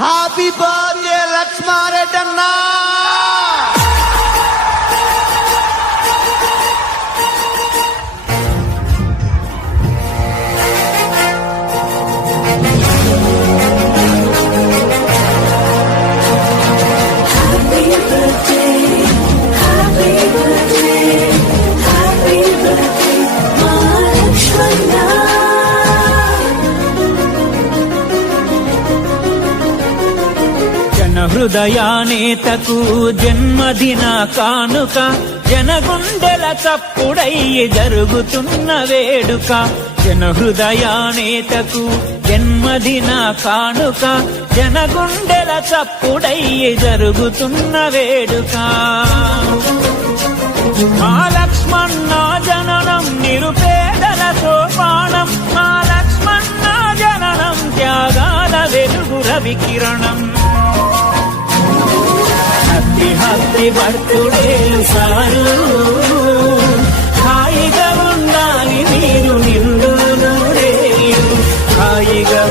Happy birthday Lakshma Reddy అన్నా. హృదయానేతకు జన్మదిన కానుక, జనగుండెల చప్పుడయ్యి జరుగుతున్న వేడుక. జన హృదయానేతకు జన్మదిన కానుక, జనగుండెల చప్పుడయ్యి జరుగుతున్న వేడుక. మా లక్ష్మణ జననం నిరుపేదల సోపానం, మా లక్ష్మణ జననం త్యాగాల వెలుగు రవికిరణం. హ్యాపీ బర్త్డే సారు, హాయిగా ఉండాలి మీరు నిండు నూరేళ్ళు, హాయిగా